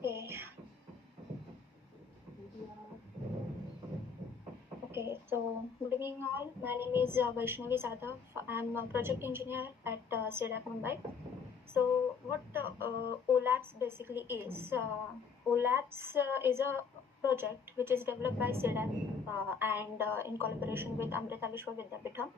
Okay. Okay. So, good evening, all. My name is Vaishnavi Zadav. I'm a project engineer at CEDAC Mumbai. So, what Olabs basically is? Olabs is a project which is developed by CEDAC and in collaboration with Amrita Vishwa Vidyapitham,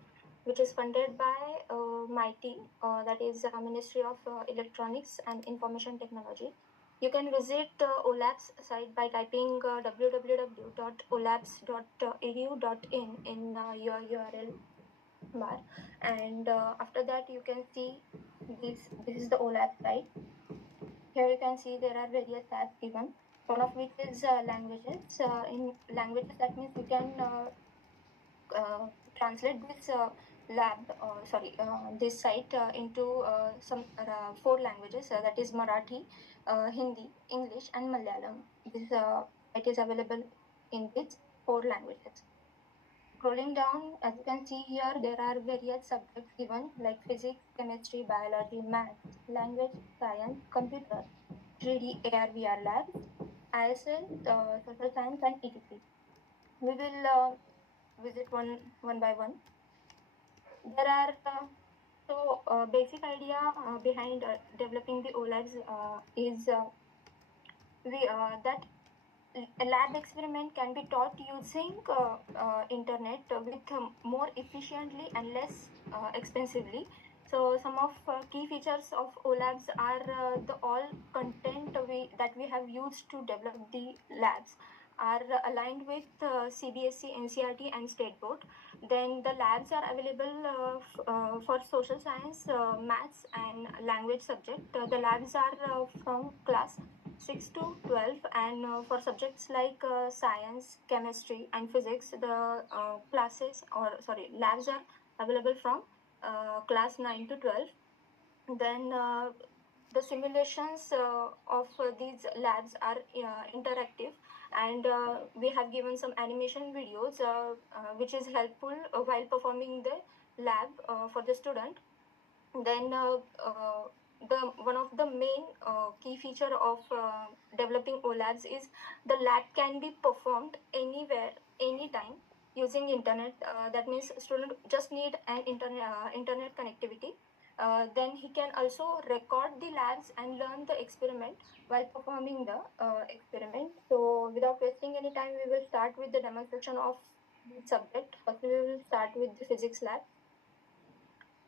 which is funded by MIT, that is Ministry of Electronics and Information Technology. You can visit Olabs site by typing www.olabs.edu.in in your URL bar, and after that you can see this is the Olabs site. Here you can see there are various tabs given. One of which is languages. In languages, that means you can translate this this site into some 4 languages, that is Marathi, Hindi, English and Malayalam. This site is available in these 4 languages. Scrolling down, as you can see here, there are various subjects given like physics, chemistry, biology, maths, language, science, computer, 3D, AR, VR labs, ISL, social science and etc. We will visit one by one. There are basic idea behind developing the OLabs is that a lab experiment can be taught using internet with more efficiently and less expensively. So some of key features of OLabs are the all content that we have used to develop the labs are aligned with CBSE, NCERT and State Board. Then the labs are available for social science, maths and language subject. The labs are from class 6 to 12, and for subjects like science, chemistry and physics, the labs are available from class 9 to 12. Then the simulations of these labs are interactive, and we have given some animation videos which is helpful while performing the lab for the student. Then the one of the main key feature of developing OLabs is the lab can be performed anywhere, anytime using internet. That means student just need an internet connectivity. Then he can also record the labs and learn the experiment while performing the experiment. So without wasting any time, we will start with the demonstration of the subject. First, we will start with the physics lab.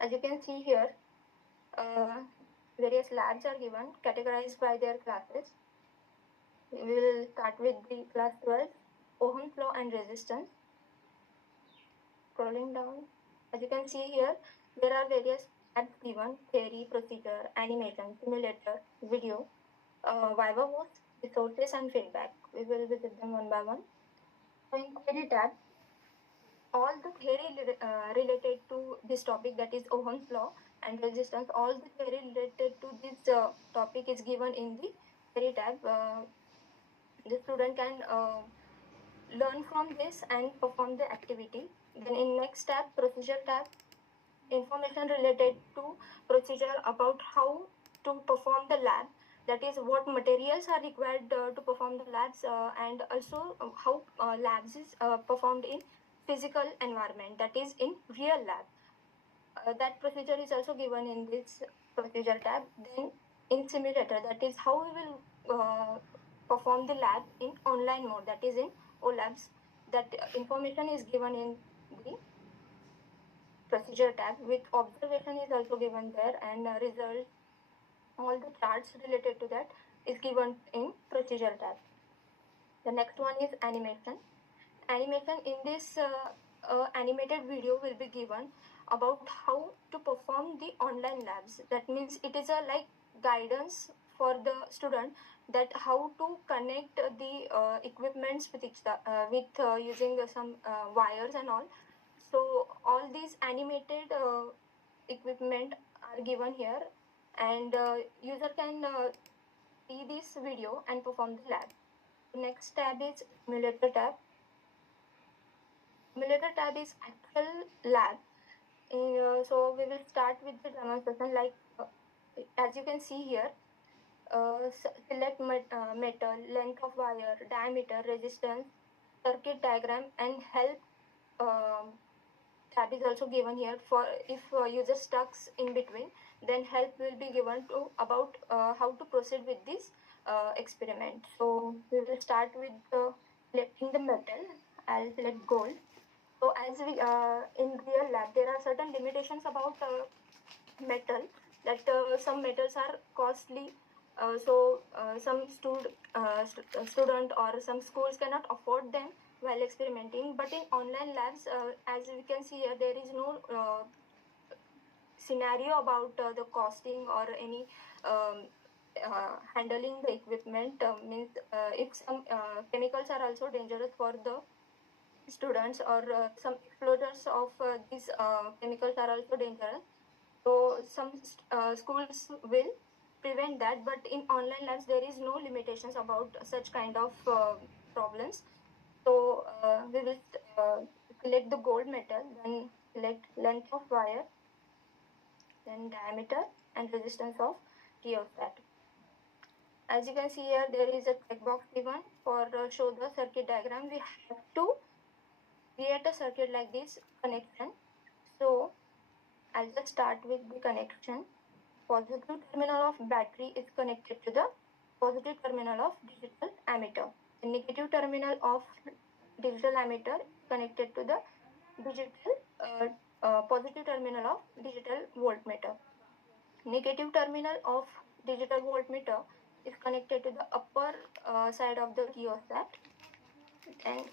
As you can see here, various labs are given, categorized by their classes. We will start with the class 12, Ohm's law and resistance. Scrolling down, as you can see here, there are various labs given: theory, procedure, animation, simulator, video, Viva votes, resources and feedback. We will visit them one by one. So in theory tab, all the theory related to this topic, that is Ohm's law and resistance, all the theory related to this topic is given in the theory tab. The student can learn from this and perform the activity. Then in next tab, procedure tab, information related to procedure about how to perform the lab, that is what materials are required to perform the labs, and also how labs is performed in physical environment, that is in real lab. That procedure is also given in this procedure tab. Then in simulator, that is how we will perform the lab in online mode, that is in Olabs. That information is given in the procedure tab, with observation is also given there, and result, all the charts related to that is given in procedure tab. The next one is animation. Animation, in this animated video will be given about how to perform the online labs. That means it is a like guidance for the student, that how to connect the equipments with using some wires and all. So all these animated equipment are given here, and user can see this video and perform the lab. Next tab is simulator tab. Simulator tab is actual lab. So we will start with the demonstration. Like as you can see here, select metal, length of wire, diameter, resistance, circuit diagram, and help tab is also given here. For if user stucks in between, then help will be given to about how to proceed with this experiment. So we will start with selecting the metal. I'll select gold. So as we in real lab, there are certain limitations about metal, that some metals are costly, some student or some schools cannot afford them while experimenting. But in online labs, as we can see here, there is no scenario about the costing or any handling the equipment. Means if some chemicals are also dangerous for the students, or some explorers of these chemicals are also dangerous, so some schools will prevent that. But in online labs, there is no limitations about such kind of problems. So we will select the gold metal, then select length of wire, then diameter and resistance of rheostat. As you can see here, there is a checkbox given for show the circuit diagram. We have to create a circuit like this connection. So I'll just start with the connection. Positive terminal of battery is connected to the positive terminal of digital ammeter. The negative terminal of digital ammeter connected to the digital positive terminal of digital voltmeter. Negative terminal of digital voltmeter is connected to the upper side of the rheostat, and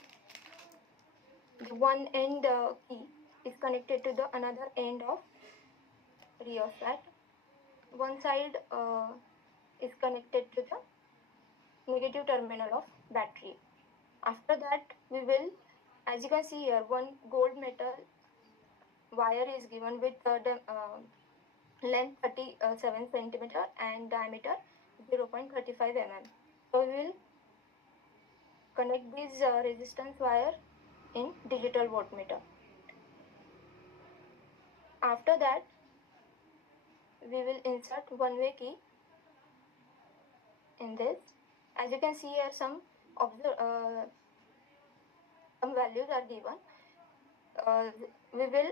the one end key is connected to the another end of rheostat. One side is connected to the negative terminal of battery. After that, we will, as you can see here, one gold metal wire is given with the length 37 centimeter and diameter 0.35 mm. So we will connect this resistance wire in digital voltmeter. After that, we will insert one-way key in this. As you can see here, some values are given. We will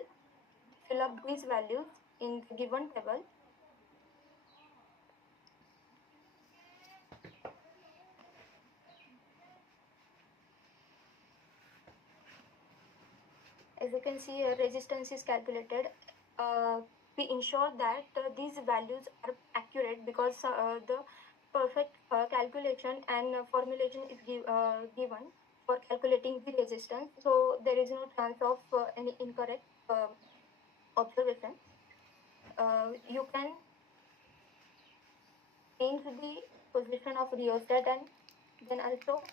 fill up these values in the given table. As you can see here, resistance is calculated. We ensure that these values are accurate, because the perfect calculation and formulation is given for calculating the resistance. So there is no chance of any incorrect observation. You can change the position of rheostat and then also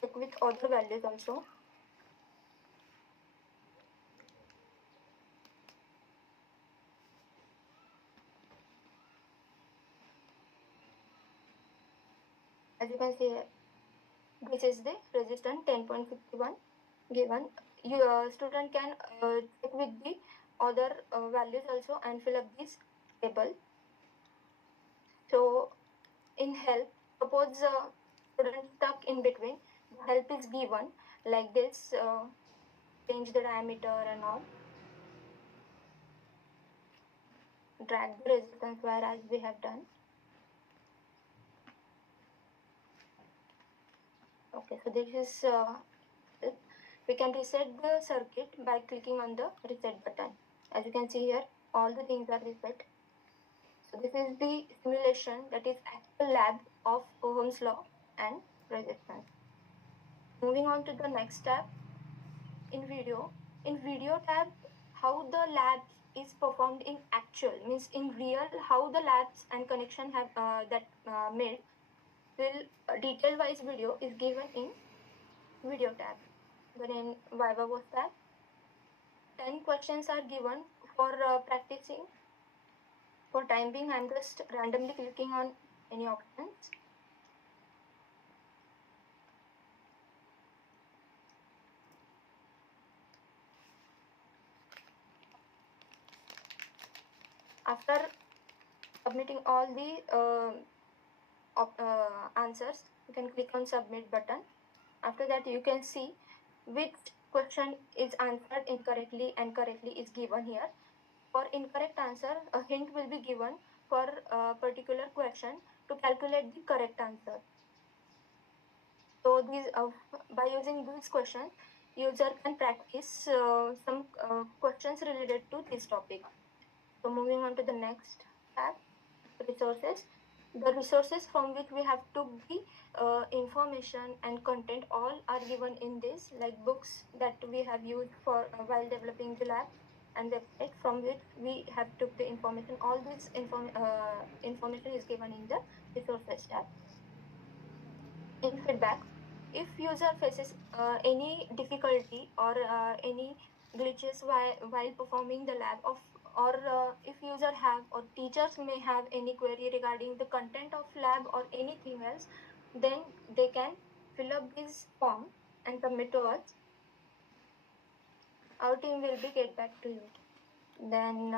check with other values also. As you can see, this is the resistance 10.51 given. Your student can check with the other values also and fill up this table. So in help, suppose student stuck in between, help is given like this, change the diameter and all, drag the resistance wire as we have done. Okay, so this is we can reset the circuit by clicking on the reset button. As you can see here, all the things are reset. So this is the simulation, that is actual lab of Ohm's law and resistance. Moving on to the next tab, in video tab, how the lab is performed in actual, means in real, how the labs and connection have made, will detail wise video is given in video tab. Then in Viva Voice tab, 10 questions are given for practicing. For time being, I'm just randomly clicking on any options. After submitting all the answers, you can click on submit button. After that, you can see which question is answered incorrectly and correctly is given here. For incorrect answer, a hint will be given for a particular question to calculate the correct answer. So these by using these questions, user can practice some questions related to this topic. So moving on to the next tab, resources. The resources from which we have to be information and content all are given in this, like books that we have used for while developing the lab, and website from which we have took the information. All this information is given in the resources tab. In feedback, if user faces any difficulty or any glitches while performing the lab or if user have or teachers may have any query regarding the content of lab or anything else, then they can fill up this form and submit to us. Our team will be get back to you. Then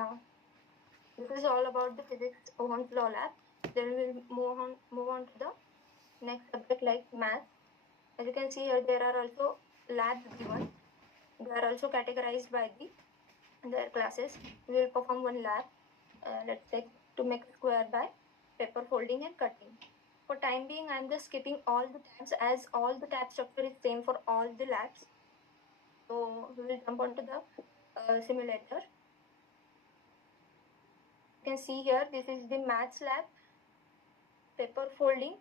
this is all about the physics Ohm's law lab. Then we'll move on to the next subject, like math. As you can see here, there are also labs given. They are also categorized by their classes. We will perform one lab. Let's take to make a square by paper folding and cutting. For time being, I am just skipping all the tabs as all the tab structure is same for all the labs. So we will jump onto the simulator. You can see here, this is the maths lab, paper folding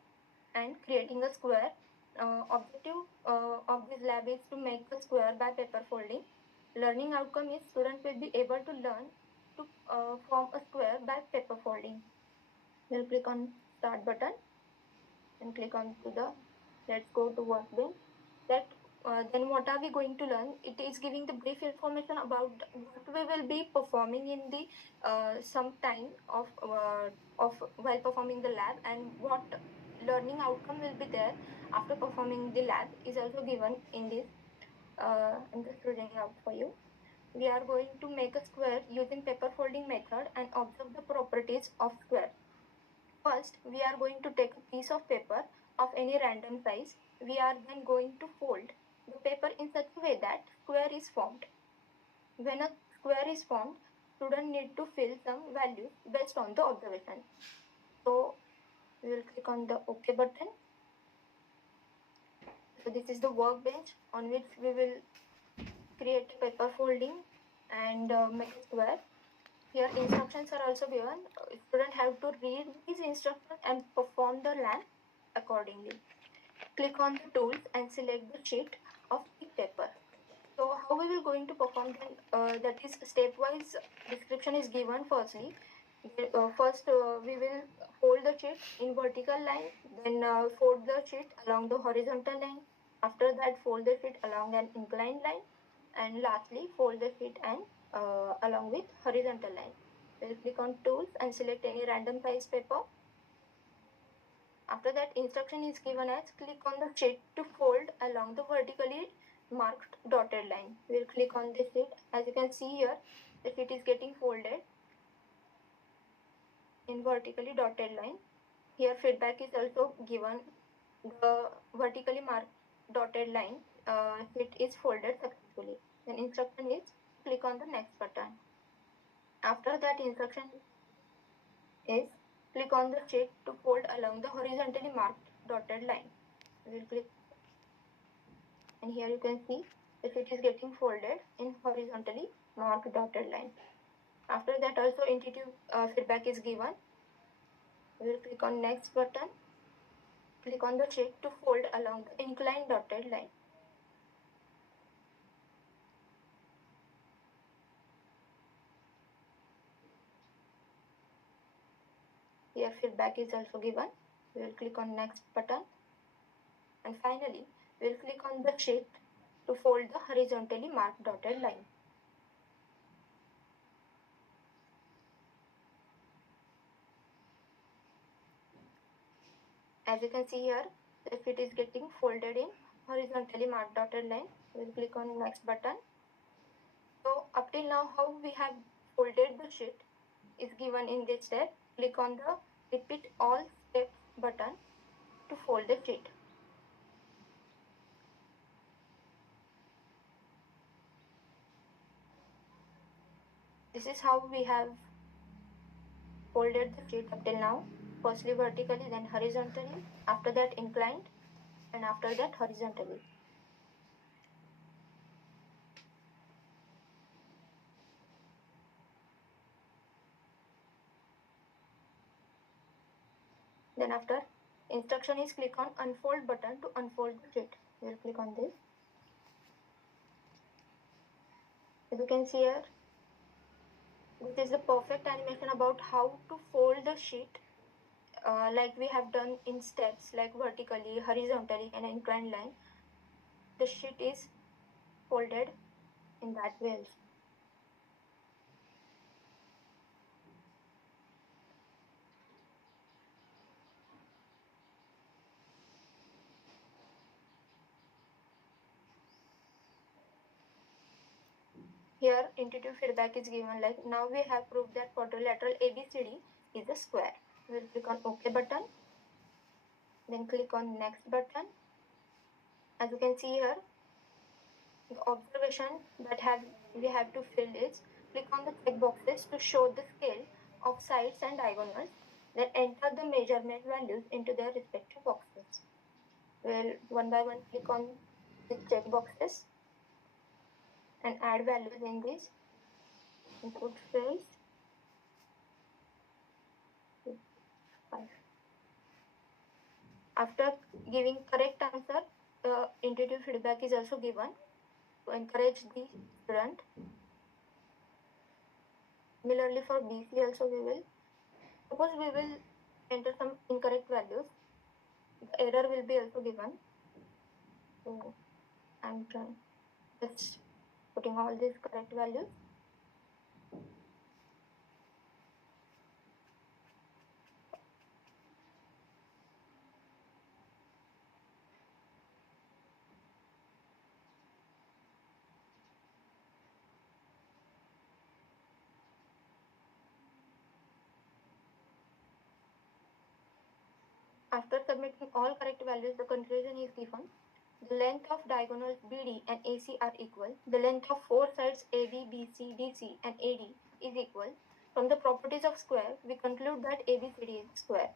and creating a square. Objective of this lab is to make a square by paper folding. Learning outcome is students will be able to learn to form a square by paper folding. We'll click on start button and click on to the let's go to workbench. That then what are we going to learn? It is giving the brief information about what we will be performing in the some time of while performing the lab, and what learning outcome will be there after performing the lab is also given in this. I'm just reading out for you. We are going to make a square using paper folding method and observe the properties of square. First, we are going to take a piece of paper of any random size. We are then going to fold the paper in such a way that square is formed. When a square is formed, students need to fill some values based on the observation. So we will click on the OK button. So this is the workbench on which we will create paper folding and make a square. Here instructions are also given. Students have to read these instructions and perform the lab accordingly. Click on the tools and select the sheet of the paper. So how we will going to perform then, that is stepwise description is given firstly. First we will fold the sheet in vertical line, then fold the sheet along the horizontal line. After that, fold the sheet along an inclined line, and lastly fold the sheet and along with horizontal line. We'll click on tools and select any random size paper. After that, instruction is given as click on the sheet to fold along the vertically marked dotted line. We'll click on this sheet. As you can see here, the sheet is getting folded in vertically dotted line. Here feedback is also given. The vertically marked dotted line sheet is folded successfully. Then instruction is click on the next button. After that, instruction is click on the sheet to fold along the horizontally marked dotted line. We'll click, and here you can see the sheet is getting folded in horizontally marked dotted line. After that, also intuitive feedback is given. We'll click on next button. Click on the sheet to fold along the inclined dotted line. Here feedback is also given. We will click on next button, and finally we will click on the sheet to fold the horizontally marked dotted line. As you can see here, the sheet is getting folded in horizontally marked dotted line. We will click on next button. So up till now, how we have folded the sheet is given in this step. click on the repeat all steps button to fold the sheet. This is how we have folded the sheet up till now. Firstly vertically, then horizontally, after that inclined, and after that horizontally. Then after instruction is click on unfold button to unfold the sheet. We will click on this. As you can see here, this is the perfect animation about how to fold the sheet like we have done in steps, like vertically, horizontally, and inclined line. The sheet is folded in that way. Here intuitive feedback is given, like now we have proved that quadrilateral ABCD is a square. We will click on OK button, then click on next button. As you can see here, the observation that we have to fill is click on the check boxes to show the scale of sides and diagonals, then enter the measurement values into their respective boxes. We'll one by one click on the check boxes and add values in these input fields. After giving correct answer, intuitive feedback is also given to encourage the student. Similarly for BC also suppose we will enter some incorrect values, the error will be also given. So I'm trying just putting all these correct values. After submitting all correct values, the conclusion is given. The length of diagonals BD and AC are equal. The length of four sides AB, BC, DC and AD is equal. From the properties of square, we conclude that ABCD is square.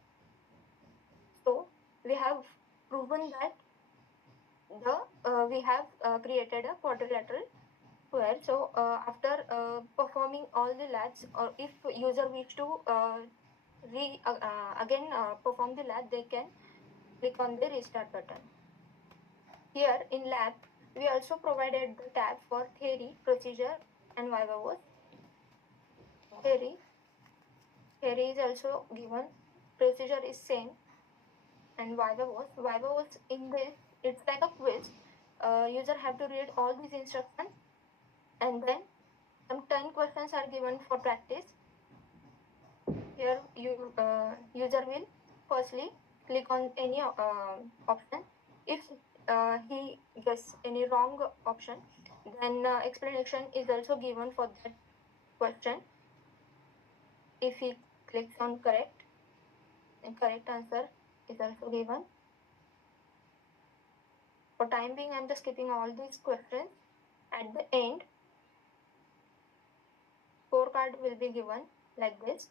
So we have proven that we have created a quadrilateral square. So after performing all the labs, or if user wish to again perform the lab, they can click on the restart button. Here in lab, we also provided the tab for theory, procedure and viva voce. Theory is also given, procedure is same, and viva voce in this, it's like a quiz. User have to read all these instructions, and then some 10 questions are given for practice. Here user will firstly click on any option. If he gets any wrong option, then explanation is also given for that question. If he clicks on correct, then correct answer is also given. For time being, I'm just skipping all these questions. At the end, scorecard will be given like this.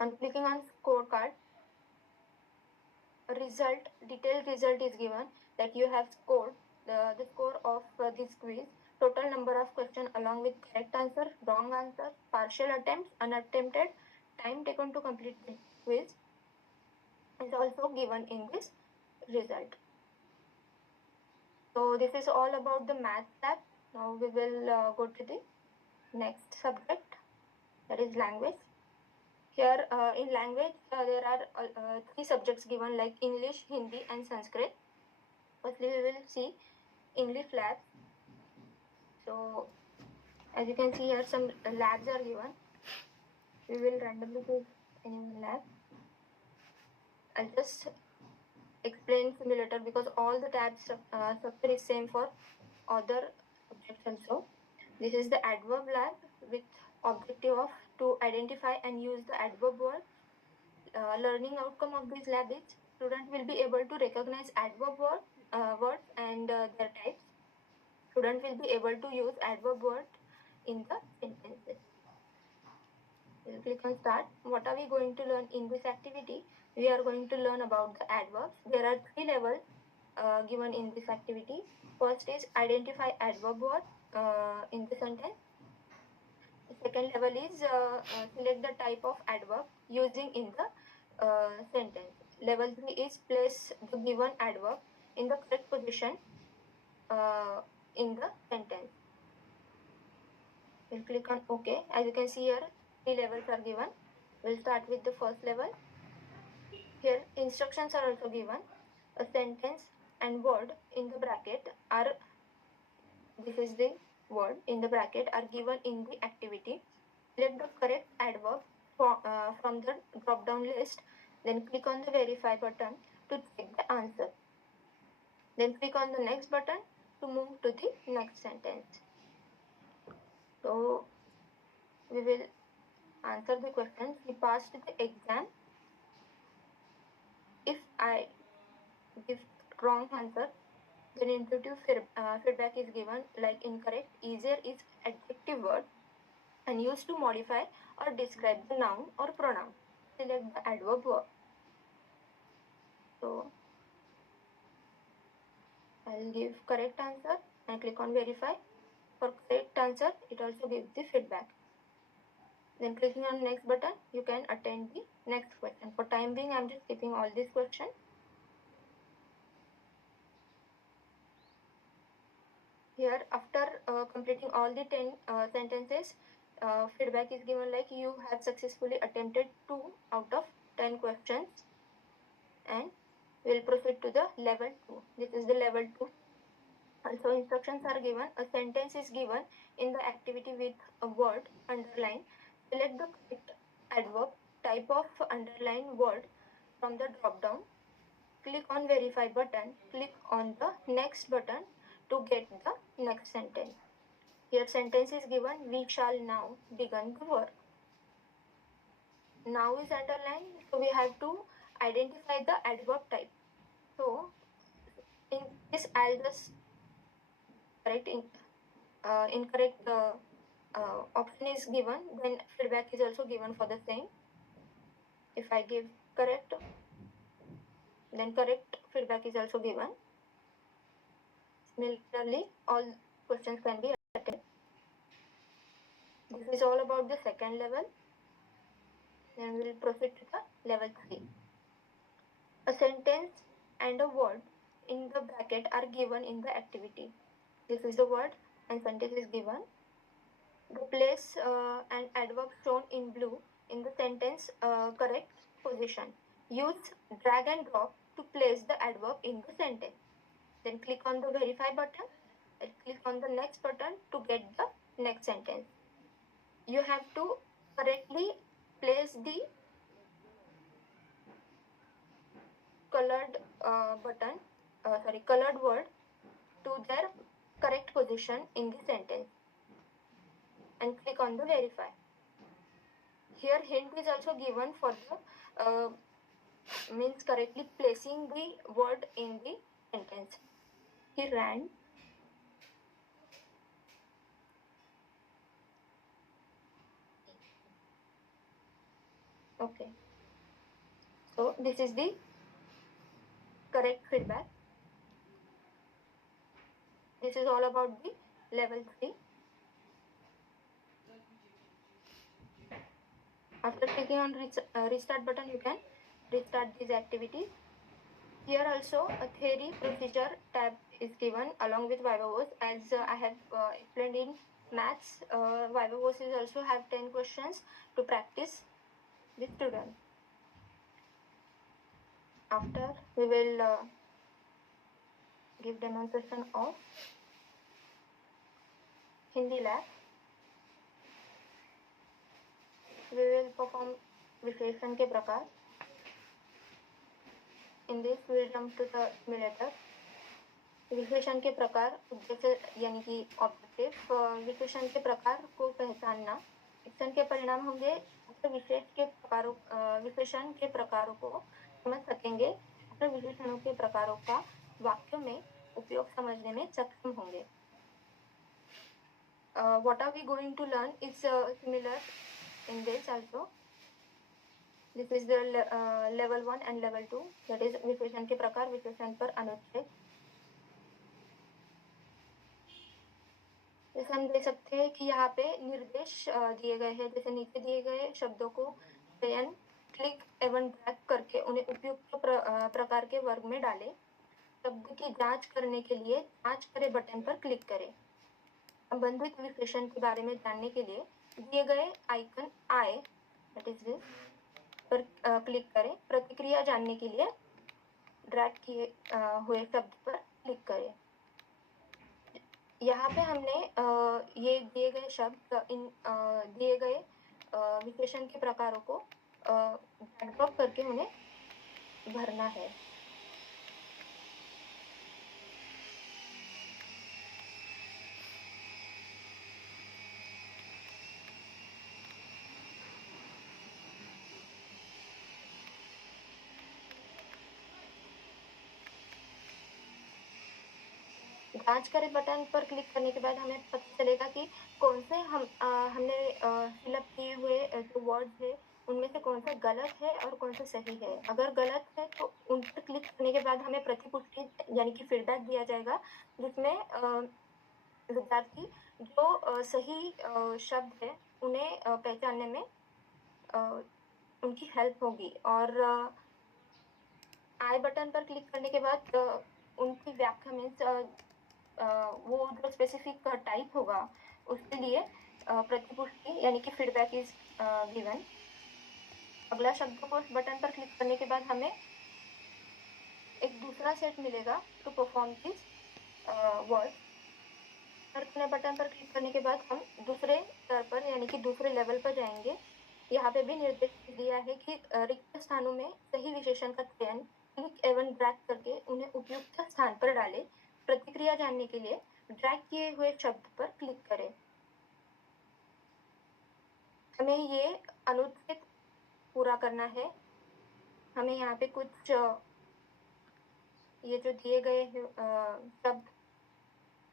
On clicking on scorecard, detailed result is given, that you have scored the score of this quiz, total number of questions along with correct answer, wrong answer, partial attempts, unattempted, time taken to complete the quiz is also given in this result. So this is all about the math lab. Now we will go to the next subject, that is language. Here in language, there are 3 subjects given, like English, Hindi and Sanskrit. Firstly, we will see English lab. So as you can see here, some labs are given. We will randomly choose any one lab. I'll just explain simulator because all the tabs structure is same for other subjects also. This is the adverb lab with objective of to identify and use the adverb word. Learning outcome of this lab is student will be able to recognize adverb words and their types. Student will be able to use adverb word in the sentences. We'll click on start. What are we going to learn in this activity? We are going to learn about the adverbs. There are 3 levels given in this activity. First is identify adverb word in the sentence. The second level is select the type of adverb using in the sentence. Level 3 is place the given adverb in the correct position in the sentence. We'll click on OK. As you can see here, 3 levels are given. We'll start with the first level. Here instructions are also given. A sentence and word in the bracket are, this is the word in the bracket, are given in the activity. Select the correct adverb from the drop down list, then click on the verify button to check the answer. Then click on the next button to move to the next sentence. So we will answer the questions. We passed the exam. If I give wrong answer, then intuitive feedback is given, like incorrect. Easier is adjective word and used to modify or describe the noun or pronoun. Select the adverb word. So I'll give correct answer and click on verify. For correct answer, it also gives the feedback. Then clicking on next button, you can attend the next question. For time being, I'm just skipping all these questions. Here, after completing all the 10 sentences, feedback is given like you have successfully attempted 2 out of 10 questions, and we'll proceed to the level 2. This is the level 2. Also, instructions are given. A sentence is given in the activity with a word underline. Select the correct adverb type of underline word from the drop down. Click on verify button. Click on the next button to get the next sentence. Here sentence is given, we shall now begin the work. Now is underlined, so we have to identify the adverb type. So in this I'll just correct incorrect option is given, then feedback is also given for the same. If I give correct, then correct feedback is also given. Similarly, all questions can be attended. This is all about the second level. Then we will proceed to the level 3. A sentence and a word in the bracket are given in the activity. This is the word and sentence is given. The place and adverb shown in blue in the sentence correct position. Use drag and drop to place the adverb in the sentence. Then click on the verify button and click on the next button to get the next sentence. You have to correctly place the colored colored word to their correct position in the sentence and click on the verify. Here hint is also given for the means correctly placing the word in the sentence. He ran. Okay. So this is the correct feedback. This is all about the level 3. After clicking on restart button, you can restart these activities. Here also a theory procedure tab is given along with Vivavos. As I have explained in maths, Vivavos is also have 10 questions to practice with students. After we will give demonstration of Hindi lab. We will perform विश्लेषण के प्रकार. In this we will jump to the simulator. विश्लेषण के प्रकार उद्देश्य यानी कि objective. विश्लेषण के प्रकार को पहचानना. शिक्षण के परिणाम होंगे, विशेषण के प्रकारों को समझ सकेंगे, विशेषणों के प्रकारों का वाक्यों में उपयोग समझने में सक्षम होंगे. What are we going to learn is similar in this also. This is the level 1 and level 2, that is विशेषण के प्रकार, विशेषण पर अनुच्छेद. जैसे हम देख सकते हैं कि यहाँ पे निर्देश दिए गए हैं. जैसे नीचे दिए गए शब्दों को चयन, क्लिक एवं ड्रैग करके उन्हें उपयुक्त प्रकार के वर्ग में डालें. शब्द की जांच करने के लिए जांच करें बटन पर क्लिक करें. संबंधित विशेषण के बारे में जानने के लिए दिए गए icon I, that is this, पर क्लिक करें. प्रतिक्रिया जानने के लिए ड्रैग किए हुए शब्द पर क्लिक करें. यहाँ पे हमने ये दिए गए शब्द, इन दिए गए विशेषण के प्रकारों को ड्रैग ड्रॉप करके उन्हें भरना है. जांच करें बटन पर क्लिक करने के बाद हमें पता चलेगा कि कौन से हमने फिलअप किए हुए जो वर्ड्स है उनमें से कौन सा गलत है और कौन सा सही है. अगर गलत है तो उन पर क्लिक करने के बाद हमें प्रतिपुष्टि यानी कि फीडबैक दिया जाएगा, जिसमें विद्यार्थी जो सही शब्द है उन्हें पहचानने में उनकी हेल्प होगी. और आई बटन पर क्लिक करने के बाद उनकी व्याख्या मीन्स वो जो स्पेसिफिक टाइप होगा उसके लिए प्रतिपुष्टि यानी कि फीडबैक इज गिवन. अगला शब्द को उस बटन पर क्लिक करने के बाद हमें एक दूसरा सेट मिलेगा to perform this word. Button पर क्लिक करने के बाद हम दूसरे स्तर पर यानी कि दूसरे लेवल पर जाएंगे. यहाँ पे भी निर्देश दिया है कि रिक्त स्थानों में सही विशेषण का चयन क्लिक एवं ड्रैग करके उन्हें उपयुक्त स्थान पर डालें. प्रतिक्रिया जानने के लिए ड्रैग किए हुए शब्द पर क्लिक करें. हमें ये अनुच्छेद पूरा करना है. हमें यहाँ पे कुछ ये जो दिए गए शब्द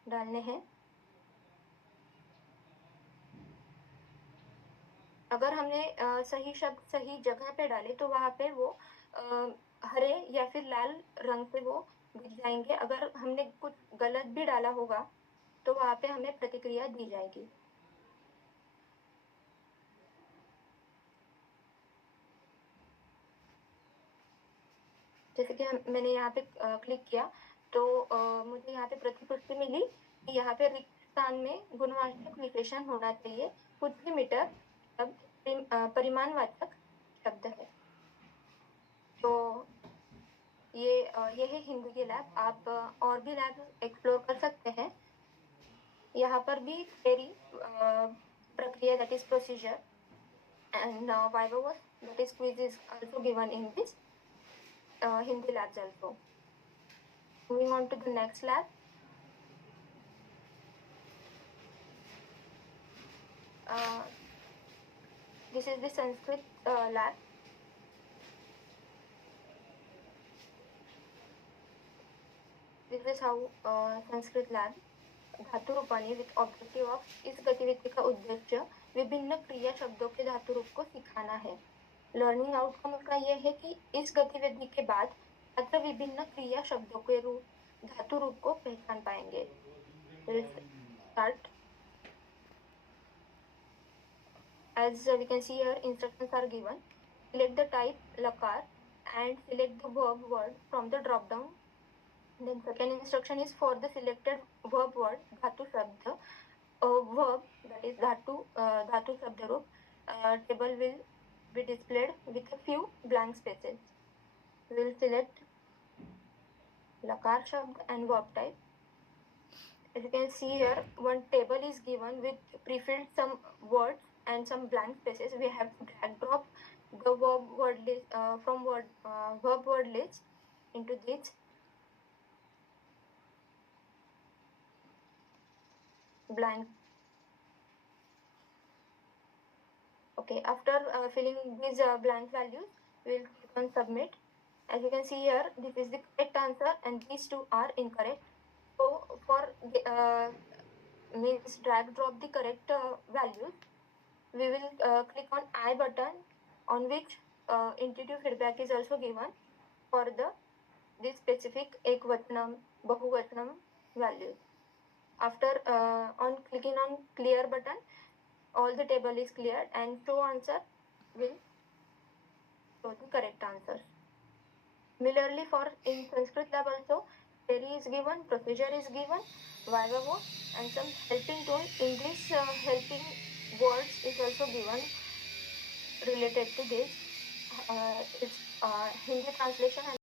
डालने हैं. अगर हमने सही शब्द सही जगह पे डाले तो वहाँ पे वो हरे या फिर लाल रंग से वो दिख जाएंगे. अगर हमने कुछ गलत भी डाला होगा तो वहाँ पे हमें प्रतिक्रिया दी जाएगी. जैसे कि मैंने यहाँ पे क्लिक किया तो मुझे यहाँ पे प्रतिपुष्टि मिली कि यहाँ पे रिक्त स्थान में गुणवाचक विशेषण होना चाहिए. कुछ भी मीटर शब्द परिमाणवाचक शब्द है. तो ये है हिंदी के लैब. आप और भी लैब एक्सप्लोर कर सकते हैं. यहाँ पर भी थ्योरी प्रक्रिया, that is procedure, and viva work, that is quiz is also given in this Hindi labs also. Moving on to the next lab. This is the Sanskrit lab. This is how Sanskrit lab. धातु Rupani with objective of, इस गतिविधि का उद्देश्य विभिन्न क्रिया शब्दों के धातु रूप को सिखाना है. लर्निंग आउटकम का यह है कि इस गतिविधि के बाद छात्र विभिन्न क्रिया शब्दों के रूप धातु रूप को पहचान पाएंगे. Start. As we can see here, instructions are given. Select the type lakar and select the verb word from the drop down. Then second instruction is for the selected verb word dhatu shabd, verb, that is dhatu shabd roop, table will be displayed with a few blank spaces. We will select lakar shabd and verb type. As you can see here, one table is given with pre-filled some words and some blank spaces. We have to drag drop the verb word list from verb word list into this blank Okay, after filling these blank values, we will click on submit. As you can see here, this is the correct answer and these two are incorrect. So for means drag drop the correct values, we will click on I button, on which intuitive feedback is also given for this specific ekvatanam, bahuvatanam values. After on clicking on clear button, all the table is cleared and show answer will show the correct answers. Similarly, for in Sanskrit lab also, theory is given, procedure is given, viva vote, and some helping tool. In this helping words is also given related to this. It's Hindi translation and